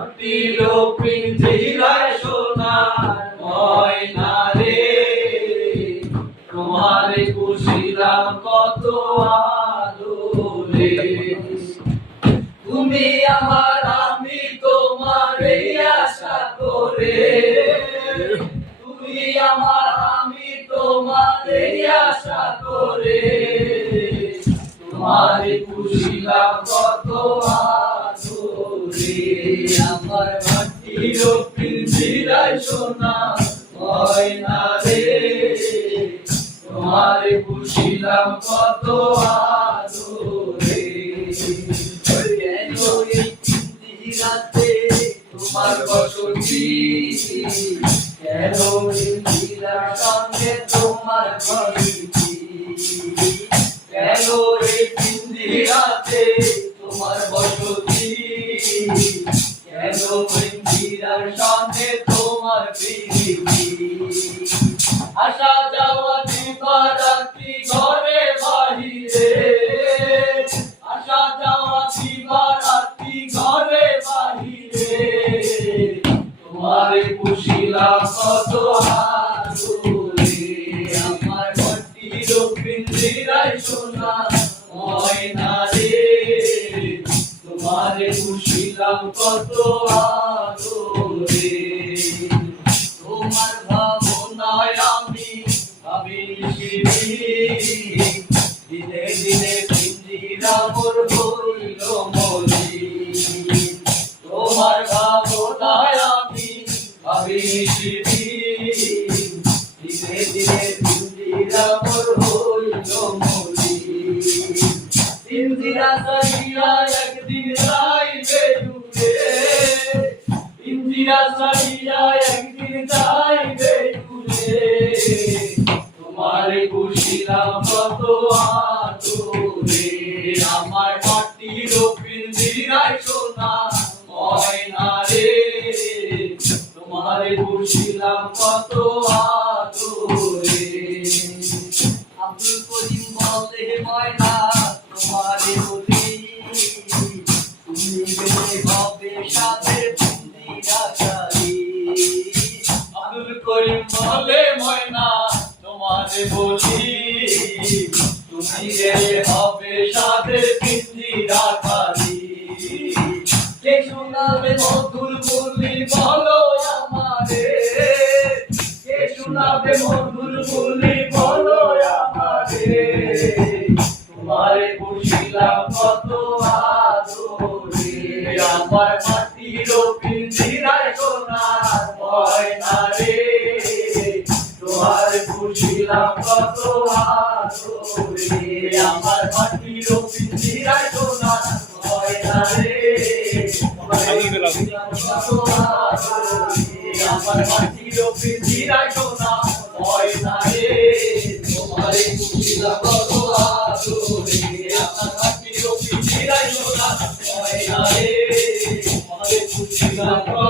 মাটির পিঞ্জিরায় সোনার ময়না রে, তোমারে পুষিলাম কত আদরে। তুমি আমার, আমি তোমার এই আশা করে, তুমি আমার, আমি তোমার এই আশা করে, তোমারে পুষিলাম কত আদরে। আমার মাটির পিঞ্জিরায় সোনা ময়না রে, তোমারে পুষিলাম কত আদরে। কেন এই পিঞ্জিরাতে তোমার বসতি, কেন পিঞ্জিরার সঙ্গে তোমার প্রীতি, কেন এই পিঞ্জিরাতে তোমার বসতি, কেন পিঞ্জিরার সঙ্গে তোমার প্রীতি। আসা যাওয়া দিবারাত্রি ঘরে বাহিরে, আসা যাওয়া দিবারাত্রি ঘরে বাহিরে, তোমারে পুষিলাম কত আদরে। আমার মাটির পিঞ্জিরায় সোনা ময়না রে, তোমারে পুষিলাম কত আদরে। তোমার ভাবনায় আমি ভাবি নিশিদিন, দিনে দিনে পিঞ্জিরা মোর হইল মলিন। তোমার ভাবনায় আমি ভাবি নিশিদিন, দিনে দিনে পিঞ্জিরা মোর হইল মলিন। পিঞ্জিরা ছাড়িয়া একদিন যাইবে দূরে, পিঞ্জিরা ছাড়িয়া একদিন যাইবে দূরে, তোমারে পুষিলাম কত আদরে। আমার মাটির পিঞ্জিরায় সোনা ময়না রে, তোমারে পুষিলাম কত আদরে। আব্দুল করিম বলে ময়না তোমারে বলি, তুমি গেলে হবে সাথের পিঞ্জিরাকারী। আব্দুল করিম বলে ময়না তোমারে বলি, তুমি গেলে হবে সাথের পিঞ্জিরাকারী। কে শোনাবে মধুর বলি বলো আমারে, কে শোনাবে মধুর বলি বলো আমারে, তোমারে পুষিলাম কত আদরে। আমার মাটির পিঞ্জিরায় সোনার ময়না রে, তোমারে পুষিলাম কত আদরে। আমার মাটির পিঞ্জিরায় সোনার ময়না রে, তোমারে পুষিলাম কত আদরে। আমার মাটির পিঞ্জিরায় সোনার ময়না রে, তোমারে পুষিলাম কত আদরে। আমার মাটির পিঞ্জিরায় সোনার ময়না রে, তোমারে পুষিলাম কত